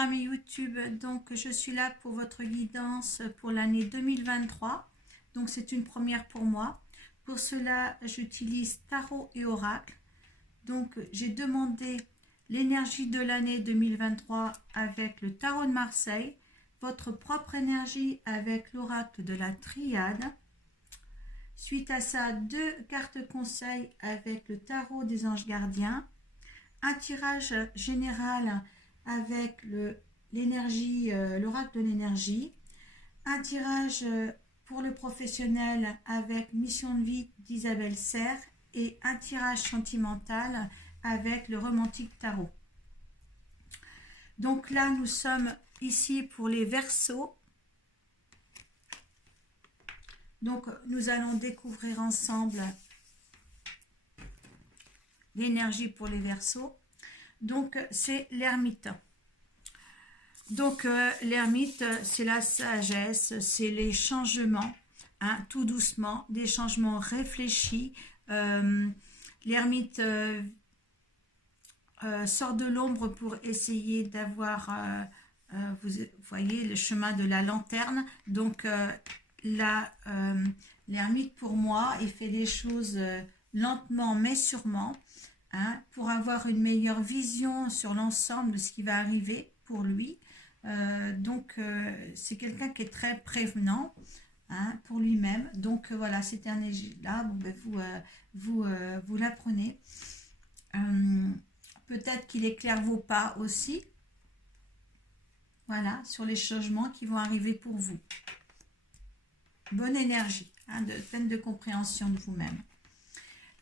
amis YouTube, donc je suis là pour votre guidance pour l'année 2023. Donc c'est une première pour moi. Pour cela, j'utilise tarot et oracle. Donc j'ai demandé l'énergie de l'année 2023 avec le tarot de Marseille, votre propre énergie avec l'oracle de la triade. Suite à ça, 2 cartes conseils avec le tarot des anges gardiens, un tirage général avec l'énergie, l'oracle de l'énergie, un tirage pour le professionnel avec Mission de vie d'Isabelle Serre et un tirage sentimental avec le romantique tarot. Donc là, nous sommes ici pour les Verseaux. Donc, nous allons découvrir ensemble l'énergie pour les Verseaux. Donc, c'est l'ermite. Donc, l'ermite, c'est la sagesse, c'est les changements, hein, tout doucement, des changements réfléchis. L'ermite sort de l'ombre pour essayer d'avoir, vous voyez, le chemin de la lanterne. Donc, l'ermite, pour moi, il fait des choses lentement mais sûrement, hein, pour avoir une meilleure vision sur l'ensemble de ce qui va arriver pour lui. C'est quelqu'un qui est très prévenant, hein, pour lui-même. Donc voilà, cette énergie-là, bon, ben, vous l'apprenez. Peut-être qu'il éclaire vos pas aussi. Voilà, sur les changements qui vont arriver pour vous. Bonne énergie, hein, pleine de compréhension de vous-même.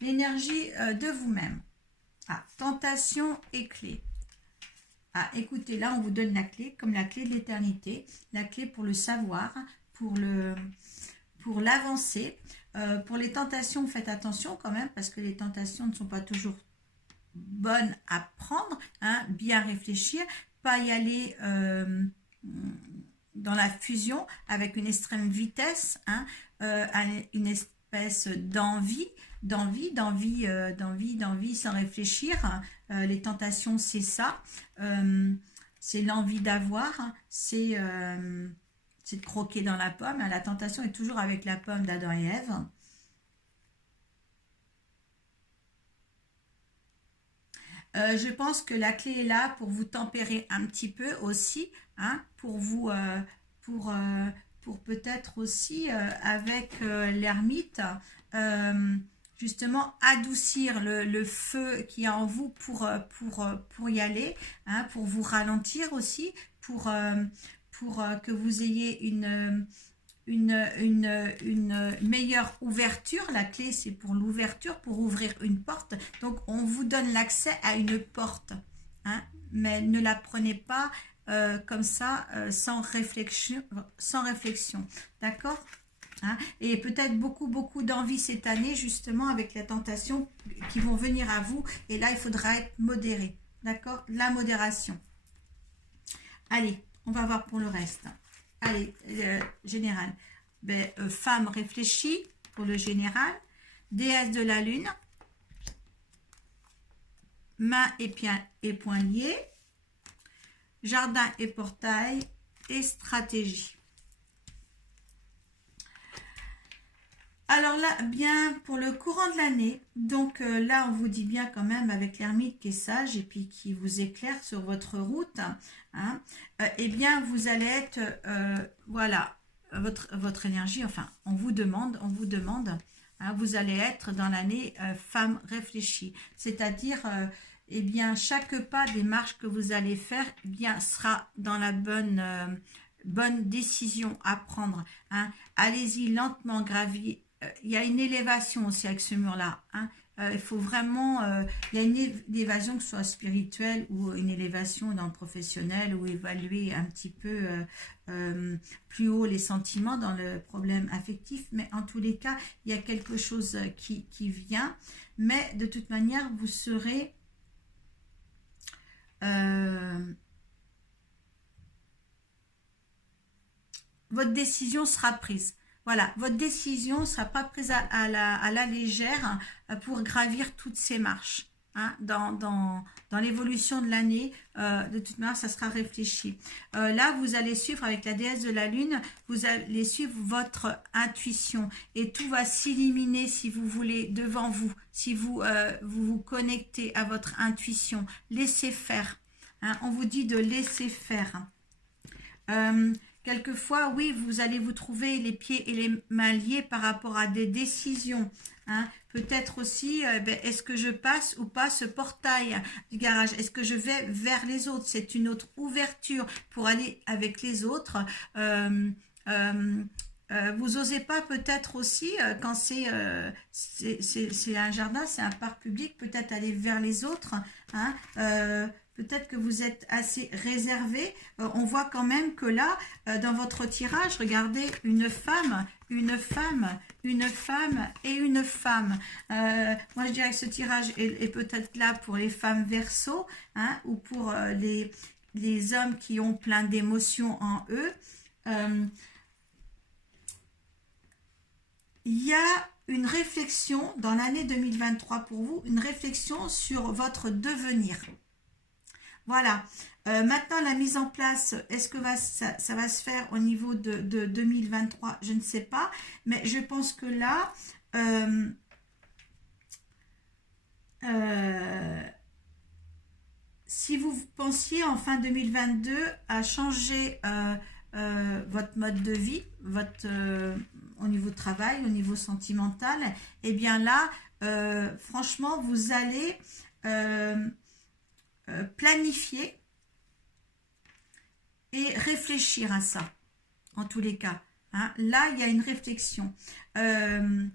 L'énergie de vous-même. Ah, tentation et clé. Ah, écoutez, là, on vous donne la clé, comme la clé de l'éternité, la clé pour le savoir, pour l'avancée. Pour les tentations, faites attention quand même, parce que les tentations ne sont pas toujours bonnes à prendre, hein, bien réfléchir, pas y aller dans la fusion avec une extrême vitesse, hein, une espèce d'envie sans réfléchir. Les tentations, c'est ça, c'est l'envie d'avoir, c'est de croquer dans la pomme. La tentation est toujours avec la pomme d'Adam et Ève. Je pense que la clé est là pour vous tempérer un petit peu aussi, hein, pour peut-être aussi avec l'ermite, justement adoucir le feu qui est en vous pour y aller, hein, pour vous ralentir aussi, pour que vous ayez une meilleure ouverture. La clé, c'est pour l'ouverture, pour ouvrir une porte. Donc, on vous donne l'accès à une porte, hein, mais ne la prenez pas comme ça, sans réflexion. D'accord, hein? Et peut-être beaucoup d'envie cette année, justement, avec la tentation qui vont venir à vous. Et là, il faudra être modéré. D'accord? La modération. Allez, on va voir pour le reste. Allez, général. Femme réfléchie pour le général. Déesse de la lune. Main et poings liés. Jardin et portail. Et stratégie. Alors là, bien pour le courant de l'année, donc là on vous dit bien quand même avec l'ermite qui est sage et puis qui vous éclaire sur votre route, hein, eh bien vous allez être, voilà, votre énergie, enfin on vous demande, hein, vous allez être dans l'année femme réfléchie, c'est-à-dire, eh bien chaque pas des marches que vous allez faire, eh bien sera dans la bonne décision à prendre, hein. Allez-y lentement, gravir. Il y a une élévation aussi avec ce mur-là, hein. Il faut vraiment, il y a une élévation, que ce soit spirituelle ou une élévation dans le professionnel, ou évaluer un petit peu plus haut les sentiments dans le problème affectif, mais en tous les cas, il y a quelque chose qui vient, mais de toute manière, vous serez votre décision sera prise. Voilà, votre décision ne sera pas prise à la légère pour gravir toutes ces marches. hein, dans l'évolution de l'année. De toute manière, ça sera réfléchi. Là, vous allez suivre avec la déesse de la lune, vous allez suivre votre intuition et tout va s'éliminer si vous voulez devant vous, si vous vous connectez à votre intuition. Laissez faire. Hein, on vous dit de laisser faire. Quelquefois, oui, vous allez vous trouver les pieds et les mains liés par rapport à des décisions. Hein. Peut-être aussi, est-ce que je passe ou pas ce portail du garage? Est-ce que je vais vers les autres? C'est une autre ouverture pour aller avec les autres. Vous osez pas peut-être aussi, quand c'est un jardin, c'est un parc public, peut-être aller vers les autres. Hein. Peut-être que vous êtes assez réservé. On voit quand même que là, dans votre tirage, regardez, une femme, une femme, une femme et une femme. Moi, je dirais que ce tirage est peut-être là pour les femmes Verseau, hein, ou pour les hommes qui ont plein d'émotions en eux. Il y a une réflexion dans l'année 2023 pour vous, une réflexion sur votre devenir. Voilà. Maintenant, la mise en place, est-ce que ça va se faire au niveau de 2023? Je ne sais pas. Mais je pense que là, si vous pensiez en fin 2022 à changer votre mode de vie, au niveau travail, au niveau sentimental, eh bien là, franchement, vous allez planifier et réfléchir à ça, en tous les cas. Hein. Là, il y a une réflexion. Ne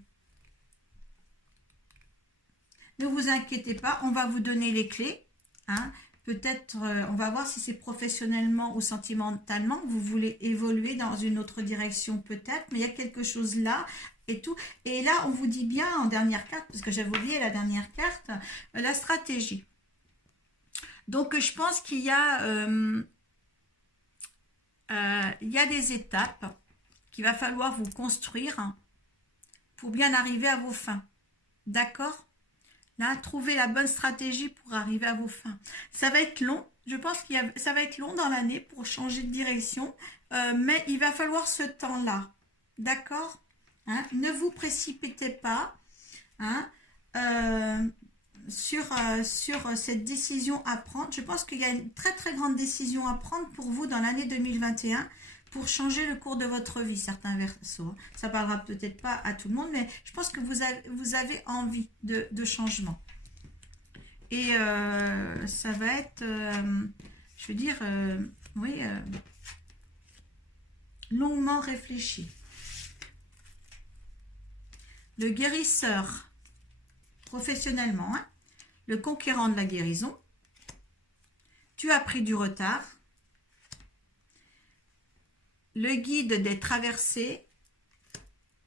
vous inquiétez pas, on va vous donner les clés. Hein. Peut-être, on va voir si c'est professionnellement ou sentimentalement que vous voulez évoluer dans une autre direction peut-être, mais il y a quelque chose là et tout. Et là, on vous dit bien en dernière carte, parce que j'avais oublié la dernière carte, la stratégie. Donc, je pense qu'il y a des étapes qu'il va falloir vous construire pour bien arriver à vos fins. D'accord ? Là, trouvez la bonne stratégie pour arriver à vos fins. Ça va être long. Je pense ça va être long dans l'année pour changer de direction. Mais il va falloir ce temps-là. D'accord ? Hein, ne vous précipitez pas. Hein, sur cette décision à prendre. Je pense qu'il y a une très très grande décision à prendre pour vous dans l'année 2021 pour changer le cours de votre vie, certains Verseaux. Ça parlera peut-être pas à tout le monde, mais je pense que vous avez envie de changement. Et ça va être, je veux dire, oui, longuement réfléchi. Le guérisseur, professionnellement, hein, le conquérant de la guérison, tu as pris du retard, le guide des traversées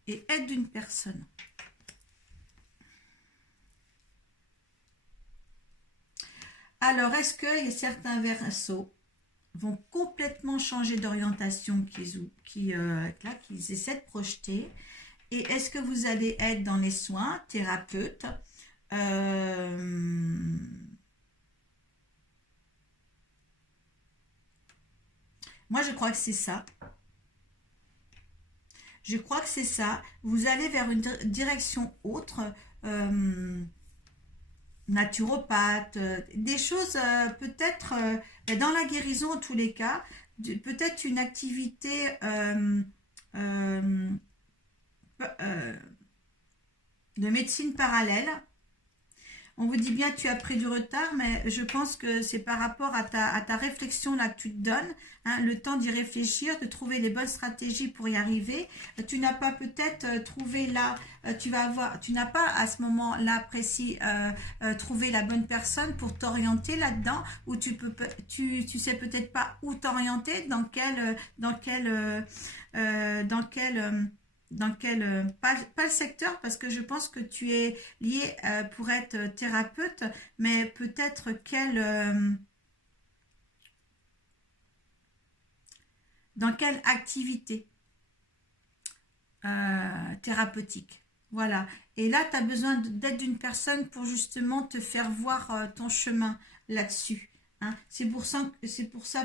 et aide d'une personne. Alors, est-ce que certains Verseaux vont complètement changer d'orientation qu'ils essaient de projeter? Et est-ce que vous allez être dans les soins, thérapeute, moi, je crois que c'est ça. Je crois que c'est ça. Vous allez vers une direction autre, naturopathe, des choses peut-être dans la guérison en tous les cas, peut-être une activité de médecine parallèle. On vous dit bien tu as pris du retard, mais je pense que c'est par rapport à ta réflexion là que tu te donnes, hein, le temps d'y réfléchir, de trouver les bonnes stratégies pour y arriver. Tu n'as pas peut-être trouvé là, tu n'as pas à ce moment-là précis trouvé la bonne personne pour t'orienter là-dedans, ou tu sais peut-être pas où t'orienter, dans quel pas le secteur, parce que je pense que tu es lié pour être thérapeute, mais peut-être dans quelle activité thérapeutique. Voilà. Et là, tu as besoin d'aide d'une personne pour justement te faire voir ton chemin là-dessus. Hein. C'est pour ça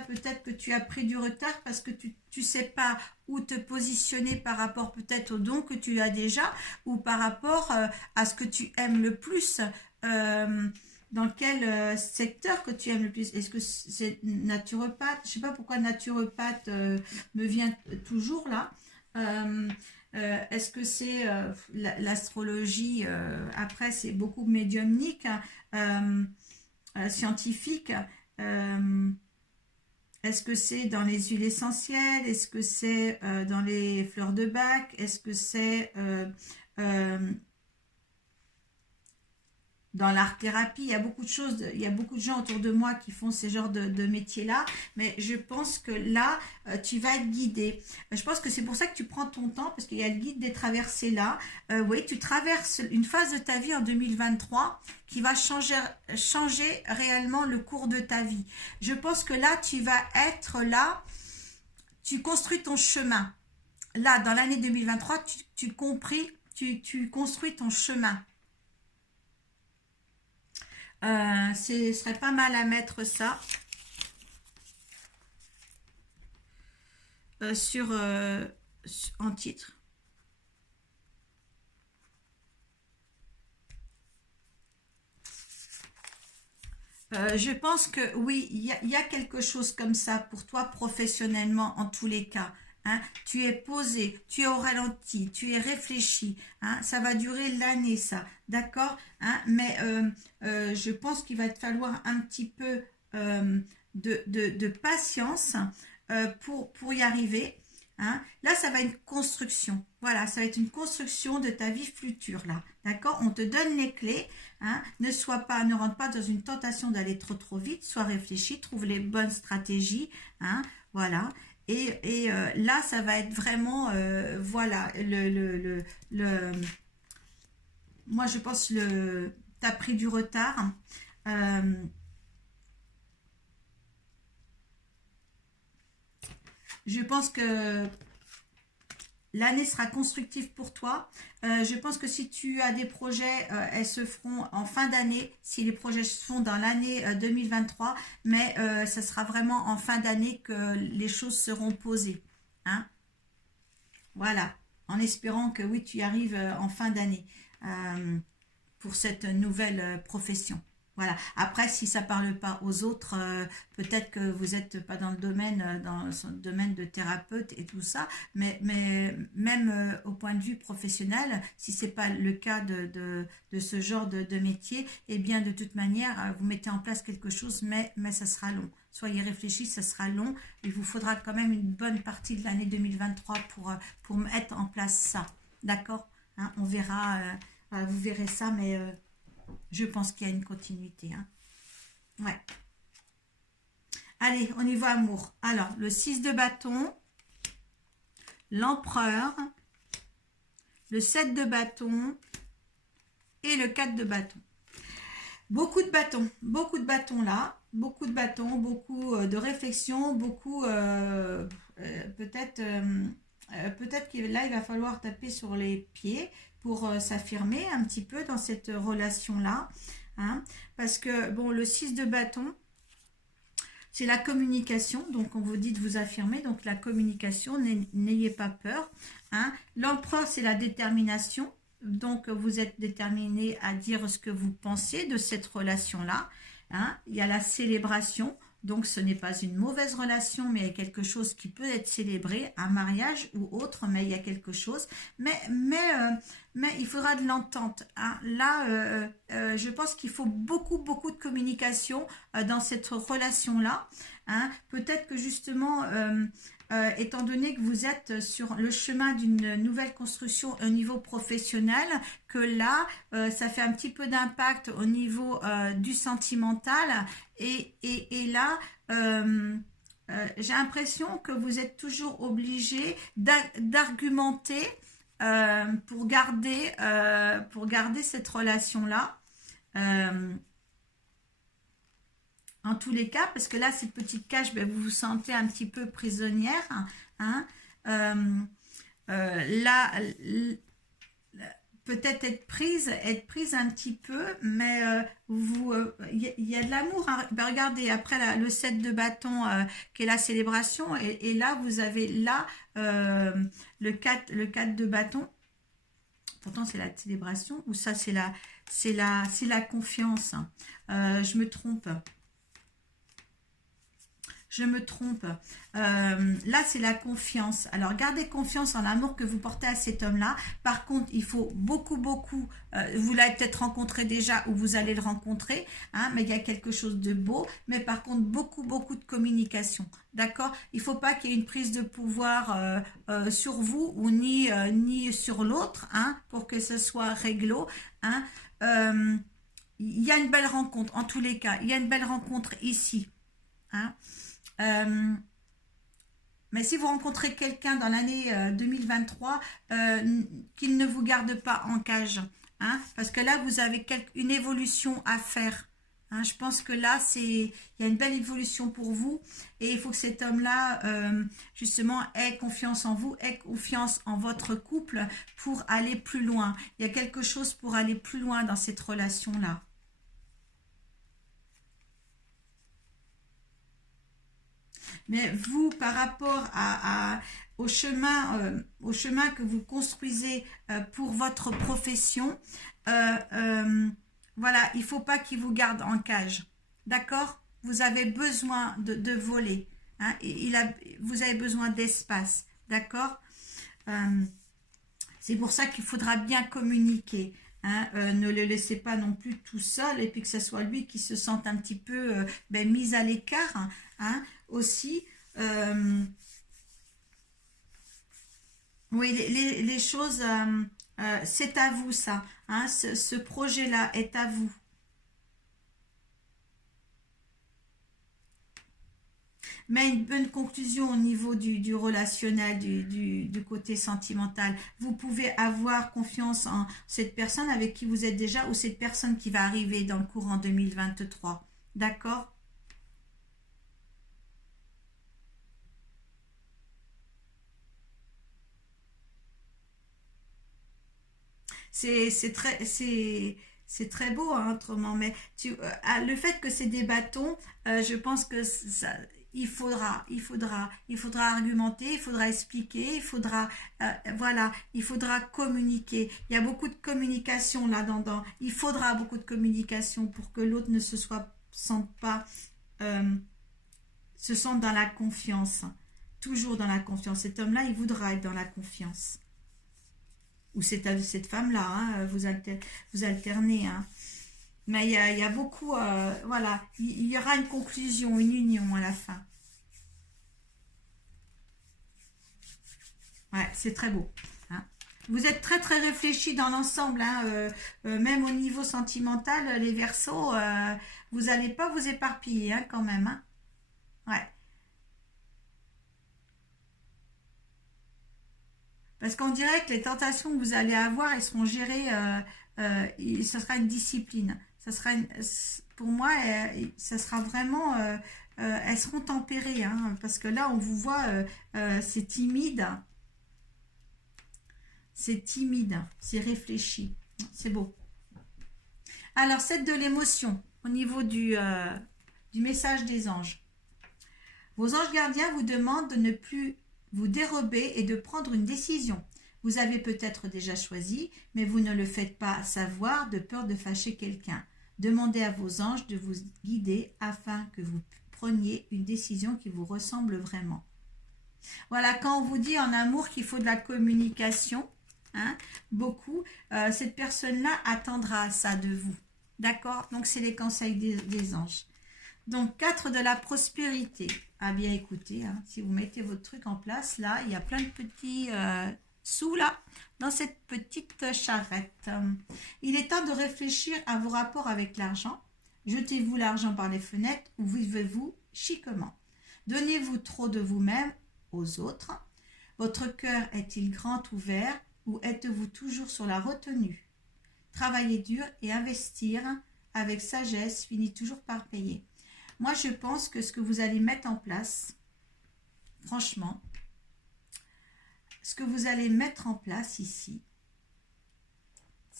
peut-être que tu as pris du retard parce que tu sais pas où te positionner par rapport peut-être aux dons que tu as déjà ou par rapport à ce que tu aimes le plus. euh, dans quel secteur que tu aimes le plus? Est-ce que c'est naturopathe? Je sais pas pourquoi naturopathe me vient toujours là. Euh, Est-ce que c'est l'astrologie? Après, c'est beaucoup médiumnique, hein, scientifique. Euh, Est-ce que c'est dans les huiles essentielles? Est-ce que c'est dans les fleurs de bac? Est-ce que c'est euh, dans l'art-thérapie? Il y a beaucoup de choses, il y a beaucoup de gens autour de moi qui font ce genre de métier-là, mais je pense que là, tu vas être guidé. Je pense que c'est pour ça que tu prends ton temps, parce qu'il y a le guide des traversées là. Oui, tu traverses une phase de ta vie en 2023 qui va changer réellement le cours de ta vie. Je pense que là, tu vas être là, tu construis ton chemin. Là, dans l'année 2023, tu construis ton chemin. Ce serait pas mal à mettre ça en titre. Je pense que oui, il y a quelque chose comme ça pour toi professionnellement en tous les cas. Hein. Tu es posé, tu es au ralenti, tu es réfléchi. Hein. Ça va durer l'année, ça. D'accord? Hein. Mais je pense qu'il va te falloir un petit peu de patience pour y arriver. Hein. Là, ça va être une construction. Voilà, ça va être une construction de ta vie future, là. D'accord? On te donne les clés. Hein. Ne rentre pas dans une tentation d'aller trop vite. Sois réfléchi, trouve les bonnes stratégies. Hein. Voilà. Là, ça va être vraiment, voilà, moi je pense t'as pris du retard. Euh, je pense que l'année sera constructive pour toi. Je pense que si tu as des projets, elles se feront en fin d'année, si les projets se font dans l'année 2023, mais ça sera vraiment en fin d'année que les choses seront posées. Hein. Voilà, en espérant que oui, tu y arrives en fin d'année euh, pour cette nouvelle profession. Voilà. Après, si ça parle pas aux autres, peut-être que vous n'êtes pas dans le domaine de thérapeute et tout ça, mais même au point de vue professionnel, si c'est pas le cas de ce genre de métier, eh bien, de toute manière, vous mettez en place quelque chose, mais ça sera long. Soyez réfléchis, ça sera long. Il vous faudra quand même une bonne partie de l'année 2023 pour mettre en place ça. D'accord? Hein, on verra, vous verrez ça, mais je pense qu'il y a une continuité. Hein. Ouais. Allez, on y va, amour. Alors, le 6 de bâton, l'empereur, le 7 de bâton et le 4 de bâton. Beaucoup de bâtons là, beaucoup de bâtons, beaucoup de réflexion, beaucoup peut-être que là il va falloir taper sur les pieds pour s'affirmer un petit peu dans cette relation là, hein, parce que bon le 6 de bâton c'est la communication, donc on vous dit de vous affirmer, donc la communication, n'ayez pas peur. Hein. L'empereur, c'est la détermination, donc vous êtes déterminé à dire ce que vous pensez de cette relation-là. Hein. Il y a la célébration, donc ce n'est pas une mauvaise relation, mais il y a quelque chose qui peut être célébré, un mariage ou autre, mais il y a quelque chose. Mais il faudra de l'entente. Hein. Là, je pense qu'il faut beaucoup de communication dans cette relation-là. Hein. Peut-être que justement, étant donné que vous êtes sur le chemin d'une nouvelle construction au niveau professionnel, que là, ça fait un petit peu d'impact au niveau du sentimental. Et là, j'ai l'impression que vous êtes toujours obligé d'argumenter pour garder cette relation-là. En tous les cas, parce que là, cette petite cage, ben, vous vous sentez un petit peu prisonnière. Hein, là, peut-être être prise un petit peu, mais il y a de l'amour, hein. Ben, regardez, après le 7 de bâton qui est la célébration, et là vous avez là le 4 de bâton. Pourtant c'est la célébration, ou ça c'est la confiance, hein. Je me trompe. Je me trompe. Là, c'est la confiance. Alors, gardez confiance en l'amour que vous portez à cet homme-là. Par contre, il faut beaucoup, beaucoup, vous l'avez peut-être rencontré déjà ou vous allez le rencontrer, hein, mais il y a quelque chose de beau. Mais par contre, beaucoup, beaucoup de communication. D'accord? Il ne faut pas qu'il y ait une prise de pouvoir sur vous ou ni sur l'autre, hein, pour que ce soit réglo. Hein. Il y a une belle rencontre, en tous les cas. Il y a une belle rencontre ici. Hein. Mais si vous rencontrez quelqu'un dans l'année 2023, qu'il ne vous garde pas en cage, hein, parce que là, vous avez une évolution à faire. Hein, je pense que là, il y a une belle évolution pour vous et il faut que cet homme-là, justement, ait confiance en vous, ait confiance en votre couple pour aller plus loin. Il y a quelque chose pour aller plus loin dans cette relation-là. Mais vous, par rapport au chemin que vous construisez pour votre profession, euh, euh, voilà, il ne faut pas qu'il vous garde en cage. D'accord? Vous avez besoin de voler. Hein, vous avez besoin d'espace. D'accord? Euh, c'est pour ça qu'il faudra bien communiquer. Hein, ne le laissez pas non plus tout seul et puis que ce soit lui qui se sente un petit peu mis à l'écart, hein, aussi. Euh, oui, les choses, c'est à vous ça. Hein, ce projet-là est à vous. Mais une bonne conclusion au niveau du relationnel, du côté sentimental. Vous pouvez avoir confiance en cette personne avec qui vous êtes déjà ou cette personne qui va arriver dans le courant 2023. D'accord? C'est très beau, hein, autrement. Mais le fait que c'est des bâtons, je pense que ça, il faudra argumenter, il faudra expliquer, voilà, il faudra communiquer. Il y a beaucoup de communication là-dedans. Il faudra beaucoup de communication pour que l'autre ne sente pas, euh, se sente dans la confiance. Toujours dans la confiance. Cet homme-là, il voudra être dans la confiance. Ou cette femme-là, hein, vous alternez. Hein. Mais il y a beaucoup, voilà, il y aura une conclusion, une union à la fin. Ouais, c'est très beau. Hein. Vous êtes très très réfléchi dans l'ensemble, hein, même au niveau sentimental, les Verseaux, vous n'allez pas vous éparpiller, hein, quand même. Hein. Ouais. Parce qu'on dirait que les tentations que vous allez avoir, elles seront gérées, ce sera une discipline. Ça sera pour moi, ça sera vraiment, elles seront tempérées, hein, parce que là, on vous voit, c'est timide, c'est réfléchi, c'est beau. Alors, c'est de l'émotion au niveau du message des anges. Vos anges gardiens vous demandent de ne plus vous dérober et de prendre une décision. Vous avez peut-être déjà choisi, mais vous ne le faites pas savoir de peur de fâcher quelqu'un. Demandez à vos anges de vous guider afin que vous preniez une décision qui vous ressemble vraiment. Voilà, quand on vous dit en amour qu'il faut de la communication, hein, beaucoup, cette personne-là attendra ça de vous. D'accord? Donc, c'est les conseils des anges. Donc, 4 de la prospérité. À bien écouter, hein. Si vous mettez votre truc en place, là, il y a plein de petits sous, là, dans cette petite charrette. Il est temps de réfléchir à vos rapports avec l'argent. Jetez-vous l'argent par les fenêtres ou vivez-vous chiquement? Donnez-vous trop de vous-même aux autres? Votre cœur est-il grand ouvert ou êtes-vous toujours sur la retenue? Travailler dur et investir avec sagesse finit toujours par payer. Moi, je pense que ce que vous allez mettre en place, franchement, ce que vous allez mettre en place ici,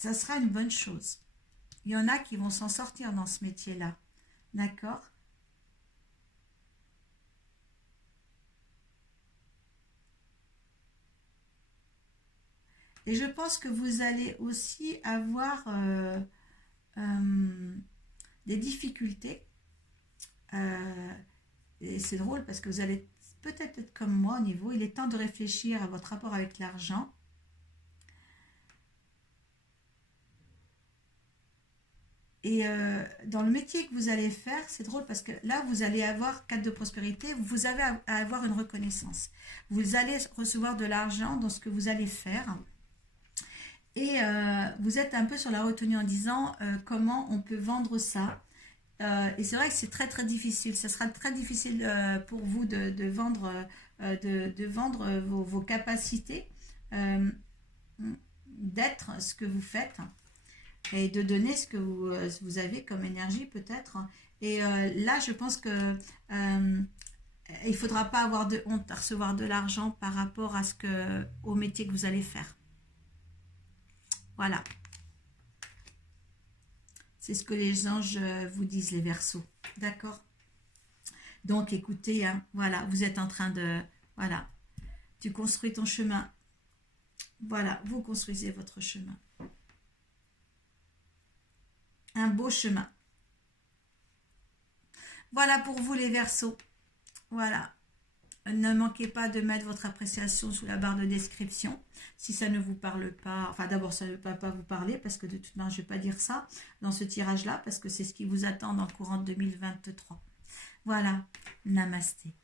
ça sera une bonne chose. Il y en a qui vont s'en sortir dans ce métier-là. D'accord? Et je pense que vous allez aussi avoir euh, des difficultés. Et c'est drôle parce que vous allez peut-être être comme moi au niveau. Il est temps de réfléchir à votre rapport avec l'argent. Et dans le métier que vous allez faire, c'est drôle parce que là, vous allez avoir cadre de prospérité, vous avez à avoir une reconnaissance. Vous allez recevoir de l'argent dans ce que vous allez faire. Et vous êtes un peu sur la retenue en disant comment on peut vendre ça. Et c'est vrai que c'est très très difficile. Ça sera très difficile pour vous de vendre, de vendre vos capacités d'être ce que vous faites et de donner ce que vous avez comme énergie peut-être. Et là, je pense que il ne faudra pas avoir de honte à recevoir de l'argent par rapport à au métier que vous allez faire. Voilà. C'est ce que les anges vous disent, les Verseaux. D'accord? Donc, écoutez, hein, voilà, vous êtes en train de... Voilà, tu construis ton chemin. Voilà, vous construisez votre chemin. Un beau chemin. Voilà pour vous, les Verseaux. Voilà. Ne manquez pas de mettre votre appréciation sous la barre de description. Si ça ne vous parle pas, enfin d'abord ça ne va pas vous parler parce que de toute manière je ne vais pas dire ça dans ce tirage-là parce que c'est ce qui vous attend dans le courant de 2023. Voilà, namasté.